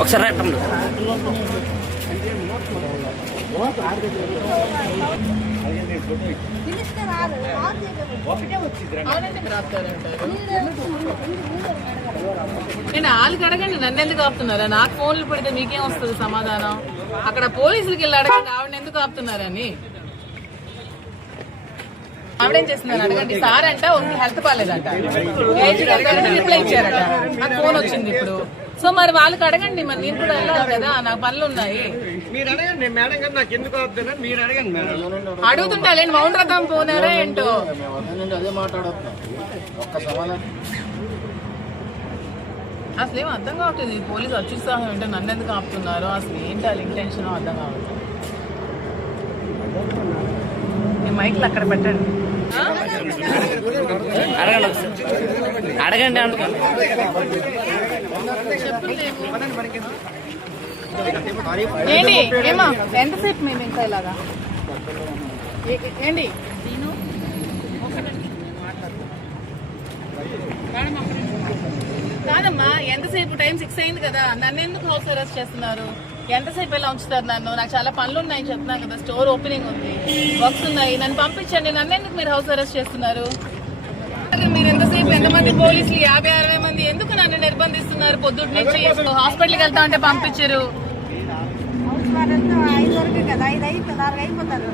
ఒకసారి రండి. నేను వాళ్ళకి అడగండి, నన్ను ఎందుకు ఆపుతున్నారా? నాకు ఫోన్లు పెడితే మీకేం వస్తుంది సమాధానం? అక్కడ పోలీసులకి వెళ్ళి అడగండి ఆవిడని ఎందుకు ఆపుతున్నారని. ఆవిడేం చేస్తున్నారు అడగండి. సార్ అంట హెల్త్ బాగాలేదంట, రిప్లై ఇచ్చారట, నాకు ఫోన్ వచ్చింది ఇప్పుడు. సో మరి వాళ్ళకి అడగండి, మరి నేను కూడా వెళ్ళాలి కదా, నాకు పనులు ఉన్నాయి. అడుగుతుంటా లేని మౌన్ రథం పోనారా ఏంటో. అసలు ఏం అర్థం కావట్లేదు. పోలీసు అత్యుత్సాహం ఏంటో, నన్ను ఎందుకు ఆపుతున్నారో, అసలు ఏంటి వాళ్ళ ఇంటెన్షన్ అర్థం కావట్లేదు. మీ మైక్లు అక్కడ పెట్టండి. అడగండి ఏంటి ఏమా ఎంతసేపు మేము ఇంకా ఇలాగా ఏంటి కాదమ్మా, ఎంతసేపు టైం 6 అయింది కదా, నన్ను ఎందుకు హౌస్ అరెస్ట్ చేస్తున్నారు? ఎంతసేపు ఎలా ఉంచుతారు నన్ను? నాకు చాలా పనులు ఉన్నాయి చెప్తున్నాను కదా, స్టోర్ ఓపెనింగ్ ఉంది, వర్క్స్ ఉన్నాయి, నన్ను పంపించండి. నన్ను ఎందుకు మీరు హౌస్ అరెస్ట్ చేస్తున్నారు? మీరు ఎంతసేపు, ఎంతమంది పోలీసులు, 50-60 మంది ఎందుకు నన్ను నిర్బంధిస్తున్నారు? పొద్దుటి నుంచి హాస్పిటల్కి వెళ్తా అంటే పంపించరు. కదా 5 వరకు కదా, 5 అయిపోతారు.